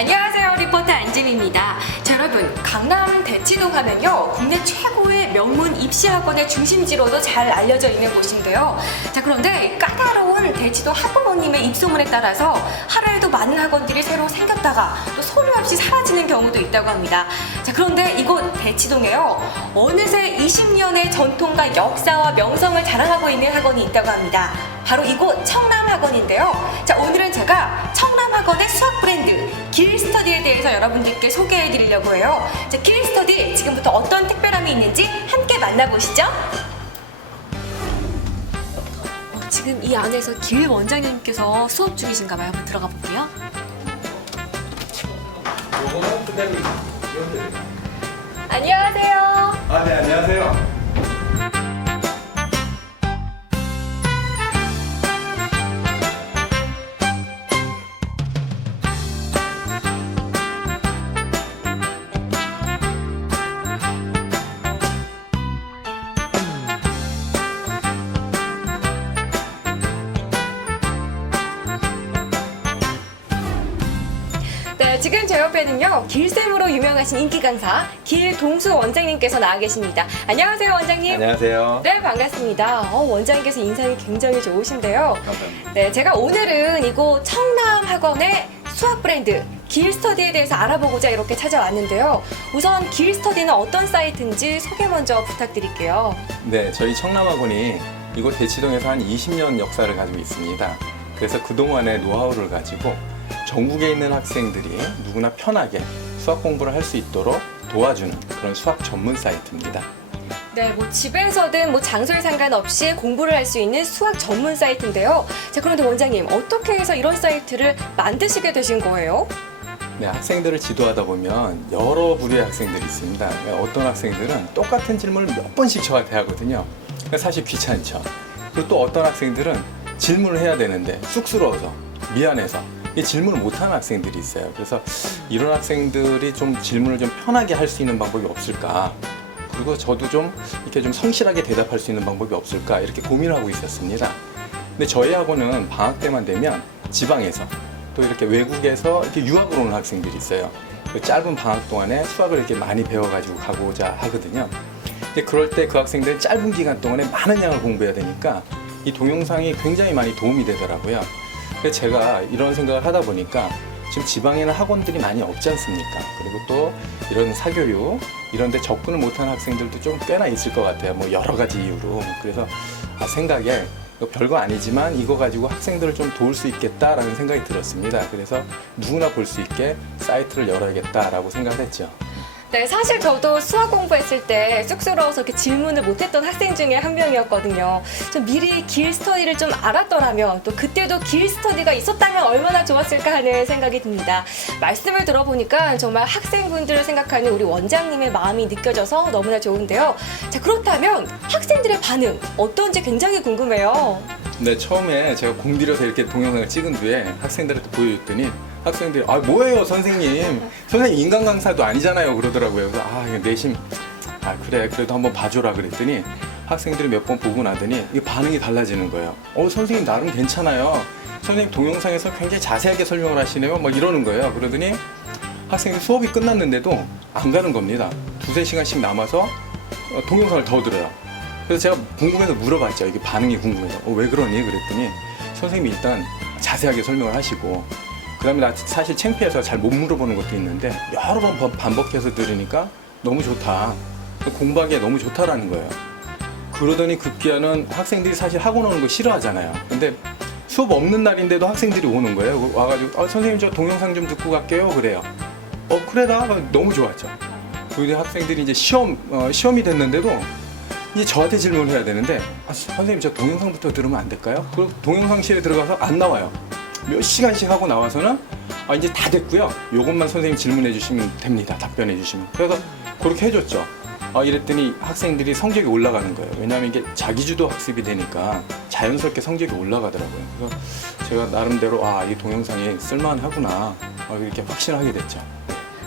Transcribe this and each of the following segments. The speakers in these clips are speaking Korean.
안녕하세요. 리포터 안진입니다. 자, 여러분, 강남 대치동 하면요, 국내 최고의 명문 입시학원의 중심지로도 잘 알려져 있는 곳인데요. 자, 그런데 까다로운 대치동 학부모님의 입소문에 따라서 하루에도 많은 학원들이 새로 생겼다가 또 소리 없이 사라지는 경우도 있다고 합니다. 자, 그런데 이곳 대치동에요, 어느새 20년의 전통과 역사와 명성을 자랑하고 있는 학원이 있다고 합니다. 바로 이곳 청남학원인데요. 자, 오늘은 제가 청남학원의 수학 브랜드 길스터디에 대해서 여러분들께 소개해 드리려고 해요. 자, 길스터디 지금부터 어떤 특별함이 있는지 함께 만나보시죠. 지금 이 안에서 길 원장님께서 수업 중이신가 봐요. 한번 들어가 볼게요. 안녕하세요. 네, 안녕하세요. 네, 지금 제 옆에는요, 길쌤으로 유명하신 인기 강사 길동수 원장님께서 나와 계십니다. 안녕하세요, 원장님. 안녕하세요. 네, 반갑습니다. 원장님께서 인상이 굉장히 좋으신데요. 감사합니다. 네, 제가 오늘은 이곳 청남학원의 수학 브랜드 길스터디에 대해서 알아보고자 이렇게 찾아왔는데요. 우선 길스터디는 어떤 사이트인지 소개 먼저 부탁드릴게요. 네, 저희 청남학원이 이곳 대치동에서 한 20년 역사를 가지고 있습니다. 그래서 그동안의 노하우를 가지고 전국에 있는 학생들이 누구나 편하게 수학 공부를 할 수 있도록 도와주는 그런 수학 전문 사이트입니다. 네, 뭐 집에서든 뭐 장소에 상관없이 공부를 할 수 있는 수학 전문 사이트인데요. 자, 그런데 원장님, 어떻게 해서 이런 사이트를 만드시게 되신 거예요? 네, 학생들을 지도하다 보면 여러 부류의 학생들이 있습니다. 어떤 학생들은 똑같은 질문을 몇 번씩 저한테 하거든요. 사실 귀찮죠. 그리고 또 어떤 학생들은 질문을 해야 되는데 쑥스러워서, 미안해서 이 질문을 못하는 학생들이 있어요. 그래서 이런 학생들이 좀 질문을 좀 편하게 할 수 있는 방법이 없을까? 그리고 저도 좀 이렇게 좀 성실하게 대답할 수 있는 방법이 없을까? 이렇게 고민을 하고 있었습니다. 근데 저희 학원은 방학 때만 되면 지방에서 또 이렇게 외국에서 이렇게 유학을 오는 학생들이 있어요. 그 짧은 방학 동안에 수학을 이렇게 많이 배워가지고 가고자 하거든요. 근데 그럴 때 그 학생들은 짧은 기간 동안에 많은 양을 공부해야 되니까 이 동영상이 굉장히 많이 도움이 되더라고요. 그래서 제가 이런 생각을 하다 보니까 지금 지방에는 학원들이 많이 없지 않습니까? 그리고 또 이런 사교육 이런 데 접근을 못하는 학생들도 좀 꽤나 있을 것 같아요. 뭐 여러 가지 이유로. 그래서 생각에 별거 아니지만 이거 가지고 학생들을 좀 도울 수 있겠다라는 생각이 들었습니다. 그래서 누구나 볼 수 있게 사이트를 열어야겠다라고 생각을 했죠. 네, 사실 저도 수학 공부했을 때 쑥스러워서 이렇게 질문을 못했던 학생 중에 한 명이었거든요. 좀 미리 길스터디를 좀 알았더라면, 또 그때도 길스터디가 있었다면 얼마나 좋았을까 하는 생각이 듭니다. 말씀을 들어보니까 정말 학생분들을 생각하는 우리 원장님의 마음이 느껴져서 너무나 좋은데요. 자, 그렇다면 학생들의 반응 어떤지 굉장히 궁금해요. 네, 처음에 제가 공들여서 이렇게 동영상을 찍은 뒤에 학생들한테 보여줬더니 학생들이 뭐예요 선생님 인간 강사도 아니잖아요 그러더라고요. 그래서 이거 내심 그래 그래도 한번 봐줘라 그랬더니 학생들이 몇 번 보고 나더니 이 반응이 달라지는 거예요. 선생님 나름 괜찮아요. 선생님 동영상에서 굉장히 자세하게 설명을 하시네요. 막 이러는 거예요. 그러더니 학생들이 수업이 끝났는데도 안 가는 겁니다. 2-3시간씩 남아서 동영상을 더 들어요. 그래서 제가 궁금해서 물어봤죠. 이게 반응이 궁금해서. 왜 그러니? 그랬더니 선생님이 일단 자세하게 설명을 하시고 그 다음에 나 사실 창피해서 잘 못 물어보는 것도 있는데 여러 번 반복해서 들으니까 너무 좋다. 공부하기에 너무 좋다라는 거예요. 그러더니 급기야는 학생들이 사실 학원 오는 거 싫어하잖아요. 근데 수업 없는 날인데도 학생들이 오는 거예요. 와가지고 선생님 저 동영상 좀 듣고 갈게요. 그래요. 그래 나 너무 좋았죠. 그리고 학생들이 이제 시험이 됐는데도 이제 저한테 질문을 해야 되는데 선생님 저 동영상부터 들으면 안 될까요? 그리고 동영상실에 들어가서 안 나와요. 몇 시간씩 하고 나와서는 이제 다 됐고요. 요것만 선생님 질문해 주시면 됩니다. 답변해 주시면. 그래서 그렇게 해줬죠. 이랬더니 학생들이 성적이 올라가는 거예요. 왜냐하면 이게 자기주도 학습이 되니까 자연스럽게 성적이 올라가더라고요. 그래서 제가 나름대로 이 동영상이 쓸만하구나 이렇게 확신하게 됐죠.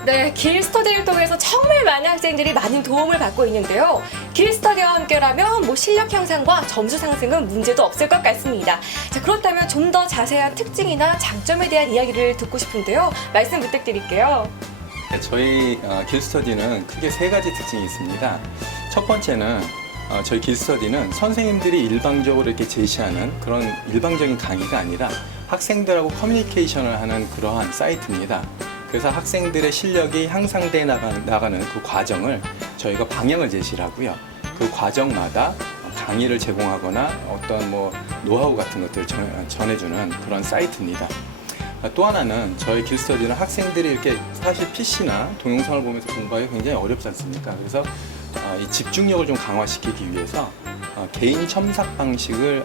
네, 길스터디를 통해서 정말 많은 학생들이 많은 도움을 받고 있는데요. 길스터디와 함께라면 뭐 실력 향상과 점수 상승은 문제도 없을 것 같습니다. 자, 그렇다면 좀 더 자세한 특징이나 장점에 대한 이야기를 듣고 싶은데요. 말씀 부탁드릴게요. 네, 저희 길스터디는 크게 세 가지 특징이 있습니다. 첫 번째는 저희 길스터디는 선생님들이 일방적으로 이렇게 제시하는 그런 일방적인 강의가 아니라 학생들하고 커뮤니케이션을 하는 그러한 사이트입니다. 그래서 학생들의 실력이 향상돼 나가는 그 과정을 저희가 방향을 제시를 하고요. 그 과정마다 강의를 제공하거나 어떤 뭐 노하우 같은 것들을 전해주는 그런 사이트입니다. 또 하나는 저희 길스터디는 학생들이 이렇게 사실 PC나 동영상을 보면서 공부하기 굉장히 어렵지 않습니까? 그래서 이 집중력을 좀 강화시키기 위해서 개인 첨삭 방식을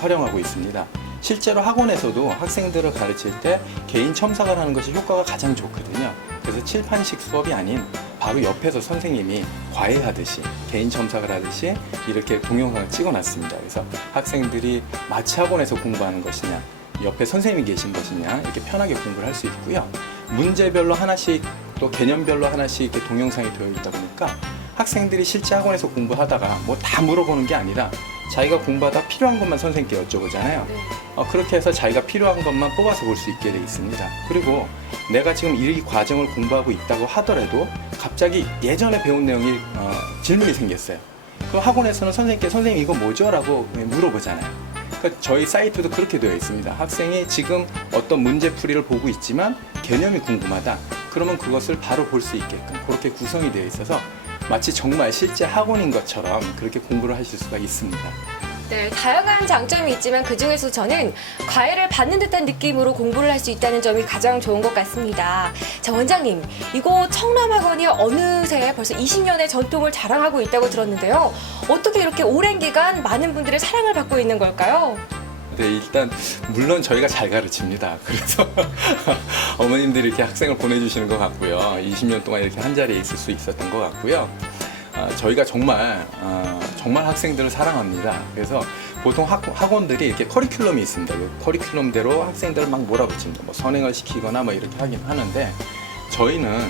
활용하고 있습니다. 실제로 학원에서도 학생들을 가르칠 때 개인 첨삭을 하는 것이 효과가 가장 좋거든요. 그래서 칠판식 수업이 아닌 바로 옆에서 선생님이 과외하듯이 개인 첨삭을 하듯이 이렇게 동영상을 찍어놨습니다. 그래서 학생들이 마치 학원에서 공부하는 것이냐 옆에 선생님이 계신 것이냐 이렇게 편하게 공부를 할 수 있고요. 문제별로 하나씩 또 개념별로 하나씩 이렇게 동영상이 되어 있다 보니까 학생들이 실제 학원에서 공부하다가 뭐 다 물어보는 게 아니라 자기가 공부하다 필요한 것만 선생님께 여쭤보잖아요. 네. 그렇게 해서 자기가 필요한 것만 뽑아서 볼 수 있게 되어 있습니다. 그리고 내가 지금 이 과정을 공부하고 있다고 하더라도 갑자기 예전에 배운 내용이 질문이 생겼어요. 그럼 학원에서는 선생님께 선생님 이거 뭐죠? 라고 물어보잖아요. 그러니까 저희 사이트도 그렇게 되어 있습니다. 학생이 지금 어떤 문제풀이를 보고 있지만 개념이 궁금하다. 그러면 그것을 바로 볼 수 있게끔 그렇게 구성이 되어 있어서 마치 정말 실제 학원인 것처럼 그렇게 공부를 하실 수가 있습니다. 네, 다양한 장점이 있지만 그중에서 저는 과외를 받는 듯한 느낌으로 공부를 할 수 있다는 점이 가장 좋은 것 같습니다. 자, 원장님, 이곳 청남학원이 어느새 벌써 20년의 전통을 자랑하고 있다고 들었는데요. 어떻게 이렇게 오랜 기간 많은 분들의 사랑을 받고 있는 걸까요? 네, 일단 물론 저희가 잘 가르칩니다. 그래서 어머님들이 이렇게 학생을 보내주시는 것 같고요. 20년 동안 이렇게 한 자리에 있을 수 있었던 것 같고요. 저희가 정말 학생들을 사랑합니다. 그래서 보통 학원들이 이렇게 커리큘럼이 있습니다. 그 커리큘럼대로 학생들을 막 몰아붙입니다. 뭐 선행을 시키거나 뭐 이렇게 하긴 하는데 저희는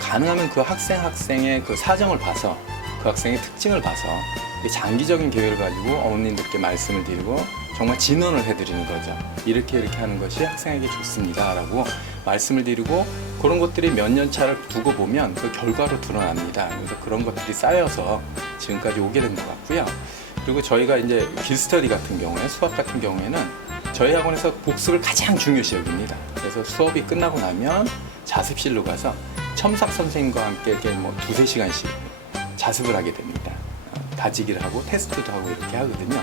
가능하면 그 학생의 그 사정을 봐서 그 학생의 특징을 봐서 장기적인 계획을 가지고 어머님들께 말씀을 드리고 정말 진언을 해드리는 거죠. 이렇게 하는 것이 학생에게 좋습니다 라고 말씀을 드리고 그런 것들이 몇 년 차를 두고 보면 그 결과로 드러납니다. 그래서 그런 것들이 쌓여서 지금까지 오게 된 것 같고요. 그리고 저희가 이제 길스터디 같은 경우에 수학 같은 경우에는 저희 학원에서 복습을 가장 중요시 여깁니다. 그래서 수업이 끝나고 나면 자습실로 가서 첨삭 선생님과 함께 이렇게 뭐 2-3시간씩 자습을 하게 됩니다. 다지기를 하고 테스트도 하고 이렇게 하거든요.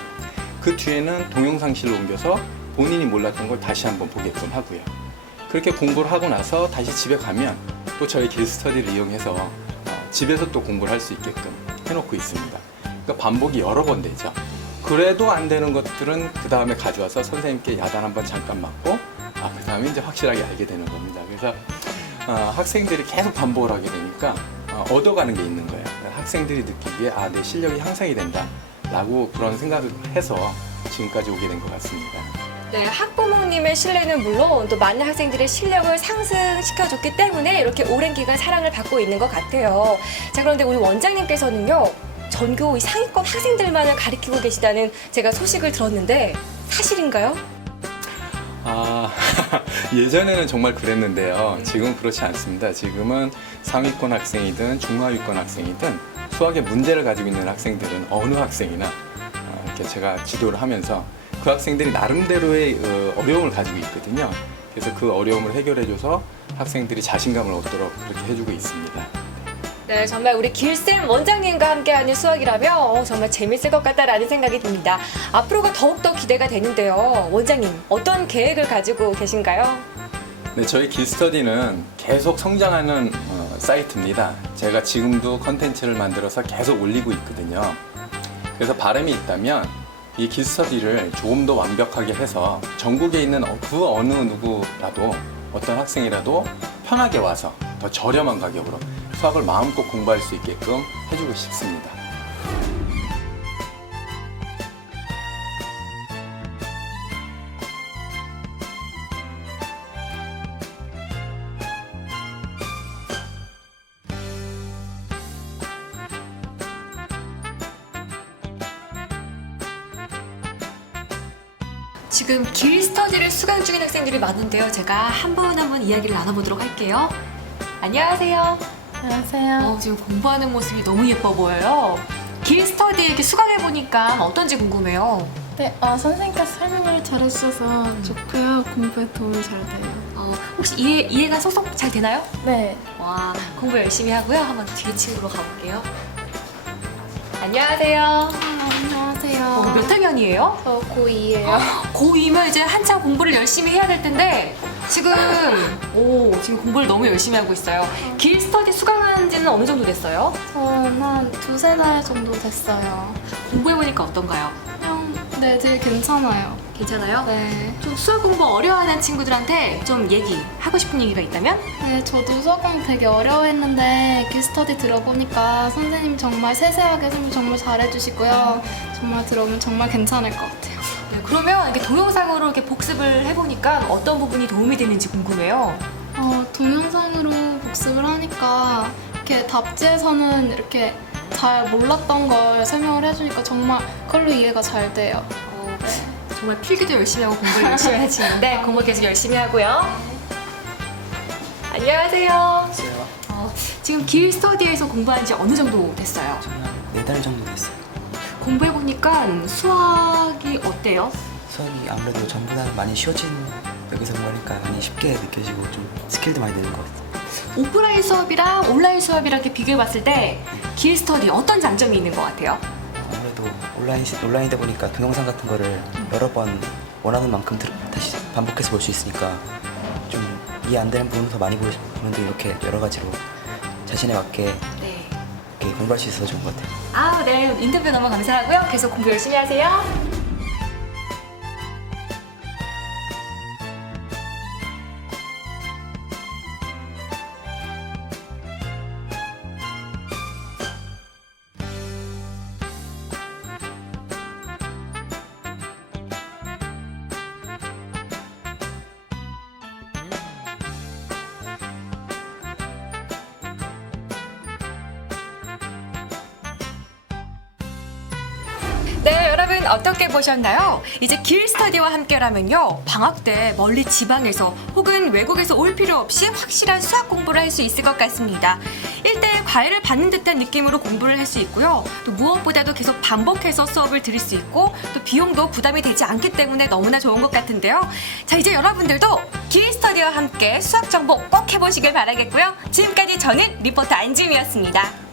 그 뒤에는 동영상실로 옮겨서 본인이 몰랐던 걸 다시 한번 보게끔 하고요. 그렇게 공부를 하고 나서 다시 집에 가면 또 저희 길스터디를 이용해서 집에서 또 공부를 할 수 있게끔 해놓고 있습니다. 그러니까 반복이 여러 번 되죠. 그래도 안 되는 것들은 그 다음에 가져와서 선생님께 야단 한번 잠깐 맞고 그 다음에 이제 확실하게 알게 되는 겁니다. 그래서 학생들이 계속 반복을 하게 되니까 얻어가는 게 있는 거예요. 학생들이 느끼기에 내 실력이 향상이 된다 라고 그런 생각을 해서 지금까지 오게 된 것 같습니다. 네, 학부모님의 신뢰는 물론 또 많은 학생들의 실력을 상승시켜줬기 때문에 이렇게 오랜 기간 사랑을 받고 있는 것 같아요. 자, 그런데 우리 원장님께서는요, 전교 이 상위권 학생들만을 가르치고 계시다는 제가 소식을 들었는데 사실인가요? 예전에는 정말 그랬는데요. 지금 그렇지 않습니다. 지금은 상위권 학생이든 중하위권 학생이든 수학의 문제를 가지고 있는 학생들은 어느 학생이나 이렇게 제가 지도를 하면서 그 학생들이 나름대로의 어려움을 가지고 있거든요. 그래서 그 어려움을 해결해줘서 학생들이 자신감을 얻도록 그렇게 해주고 있습니다. 네, 정말 우리 길쌤 원장님과 함께하는 수학이라면 정말 재밌을 것 같다라는 생각이 듭니다. 앞으로가 더욱더 기대가 되는데요. 원장님, 어떤 계획을 가지고 계신가요? 네, 저희 길스터디는 계속 성장하는 사이트입니다. 제가 지금도 컨텐츠를 만들어서 계속 올리고 있거든요. 그래서 바람이 있다면 이 길스터디를 조금 더 완벽하게 해서 전국에 있는 그 어느 누구라도 어떤 학생이라도 편하게 와서 더 저렴한 가격으로 수학을 마음껏 공부할 수 있게끔 해주고 싶습니다. 지금 길 스터디를 수강 중인 학생들이 많은데요. 제가 한 분 한 분 이야기를 나눠보도록 할게요. 안녕하세요. 안녕하세요. 지금 공부하는 모습이 너무 예뻐 보여요. 길 스터디 이렇게 수강해보니까 어떤지 궁금해요. 네, 선생님께서 설명을 잘해주셔서 좋고요. 공부에 도움이 잘 돼요. 혹시 이해가 쏙쏙 잘 되나요? 네. 와, 공부 열심히 하고요. 한번 뒤에 친구로 가볼게요. 안녕하세요. 안녕하세요. 몇 학년이에요? 저 고2예요. 고2면 이제 한참 공부를 열심히 해야 될 텐데 지금 지금 공부를 너무 열심히 하고 있어요. 길 스터디 수강한 지는 어느 정도 됐어요? 저는 한 두세 달 정도 됐어요. 공부해보니까 어떤가요? 네, 되게 괜찮아요. 괜찮아요? 네. 좀 수학 공부 어려워하는 친구들한테 좀 얘기하고 싶은 얘기가 있다면? 네, 저도 수학 공부 되게 어려워했는데 길스터디 들어보니까 선생님 정말 세세하게 설명 정말 잘해주시고요. 정말 들어보면 정말 괜찮을 것 같아요. 네, 그러면 이렇게 동영상으로 이렇게 복습을 해보니까 어떤 부분이 도움이 되는지 궁금해요. 동영상으로 복습을 하니까 이렇게 답지에서는 이렇게 잘 몰랐던 걸 설명을 해주니까 정말 그걸로 이해가 잘 돼요. 정말 필기도 열심히 하고 공부를 열심히 하시는데 공부 계속 열심히 하고요. 안녕하세요. 안녕하세요. 지금 길 스터디에서 공부한 지 어느 정도 됐어요? 저는 한 4달 정도 됐어요. 공부해보니까 수학이 어때요? 수학이 아무래도 전보다 많이 쉬워진 여기서 공부하니까 많이 쉽게 느껴지고 좀 스킬도 많이 느는 것 같아요. 오프라인 수업이랑 온라인 수업이랑 이렇게 비교해봤을 때 길 스터디 어떤 장점이 있는 것 같아요? 아무래도 온라인이다 보니까 동영상 같은 거를 여러 번 원하는 만큼 다시 반복해서 볼 수 있으니까 좀 이해 안 되는 부분도 더 많이 보는데 이렇게 여러 가지로 자신에 맞게 네. 이렇게 공부할 수 있어서 좋은 것 같아요. 네. 인터뷰 너무 감사하고요. 계속 공부 열심히 하세요. 네, 여러분 어떻게 보셨나요? 이제 길 스터디와 함께라면요, 방학 때 멀리 지방에서 혹은 외국에서 올 필요 없이 확실한 수학 공부를 할 수 있을 것 같습니다. 1대1 과외를 받는 듯한 느낌으로 공부를 할 수 있고요. 또 무엇보다도 계속 반복해서 수업을 들을 수 있고 또 비용도 부담이 되지 않기 때문에 너무나 좋은 것 같은데요. 자, 이제 여러분들도 길 스터디와 함께 수학 정보 꼭 해보시길 바라겠고요. 지금까지 저는 리포터 안지미였습니다.